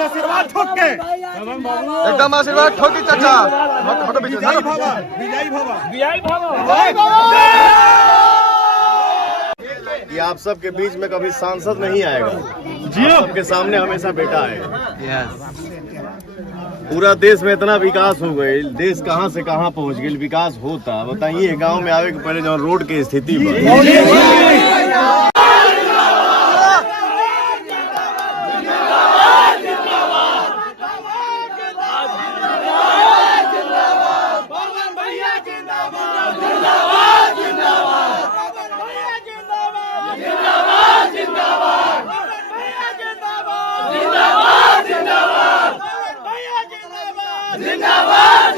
आशीर्वाद ठोक के एकदम आशीर्वाद ठोकी चाचा। ये आप सबके बीच में कभी सांसद नहीं आएगा जी, सबके सामने हमेशा बेटा आएगा। पूरा देश में इतना विकास हो गई, देश कहां से कहां पहुंच गई, विकास होता। बताइए गांव में आवे के पहले जो रोड की स्थिति जिंदाबाद